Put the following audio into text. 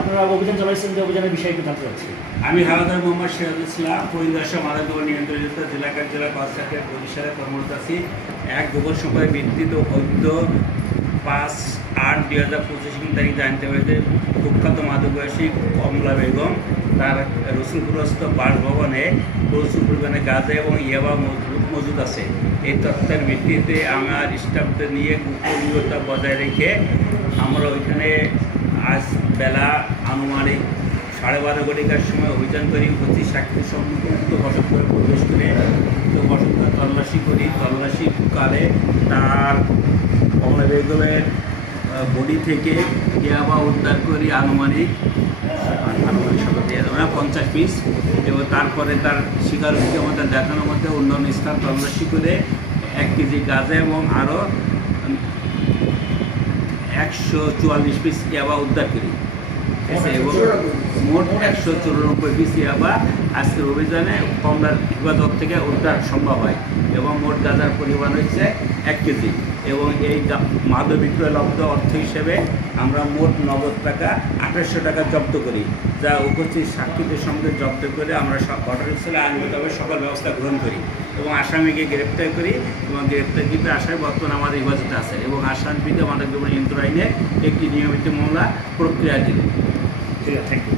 আপনারা অভিযান চালাইছেন, যে অভিযানের বিষয়ে একটু জানতে চাচ্ছি। আমি হাওলাদার মোহাম্মদ সিরাজুল ইসলাম, পরিদর্শক মাদকদ্রব্য নিয়ন্ত্রণ জেলা জেলা কনস্ট্রাক্টের বরিশালে কর্মরত আছি। এক গোপন সংখ্যায় ভিত্তিতে অদ্য 5/8/2025 তারিখ জানতে পারি যে কুখ্যাত মাদক ব্যবসায়ী কমলা বেগম তার রসুলপুরস্থ বাসভবনে প্রচুর পরিমাণে গাঁজা এবং ইয়াবা মজুদ আছে। এই তথ্যের ভিত্তিতে আমার স্টাফদের নিয়ে গোপনীয়তা বজায় রেখে আমরা ওইখানে আজ বেলা আনুমানিক 12:30 ঘটিকার সময় অভিযান করি। 25 সাক্ষীর সম্মুখীন বসতঘরে প্রবেশ করে বসতঘর তল্লাশি করি। তল্লাশিকালে তার কমলা বেগমের বডি থেকে ইয়াবা উদ্ধার করি আনুমানিক 50 পিস, এবং তারপরে তার স্বীকারোক্তি আমাদের দেখানোর মধ্যে অন্যান্য স্থান তল্লাশি করে 1 কেজি গাঁজা এবং আরও 144 পিস ইয়াবা উদ্ধার করি। এবং মোট 194 পিস ইয়াবা আজকের অভিযানে কমলার হেফাজত থেকে উদ্ধার সম্ভব হয়, এবং মোট গাঁজার পরিমাণ হচ্ছে 1 কেজি। এবং এই মাদক বিক্রয় লব্ধ অর্থ হিসেবে আমরা মোট নগদ টাকা 2800 টাকা জব্দ করি, যা উপস্থিত সাক্ষীদের সঙ্গে জব্দ করে আমরা সব ঘটনাস্থলে আইনগতভাবে সকল ব্যবস্থা গ্রহণ করি এবং আসামিকে গ্রেপ্তার করি, এবং গ্রেপ্তারকৃত আসামি বর্তমানে আমাদের হেফাজতে আছে, এবং আসামিকৃত মাদকদ্রব্য নিয়ন্ত্রণ আইনে একটি নিয়মিত মামলা প্রক্রিয়াধীন। ঠিক আছে, থ্যাংক ইউ।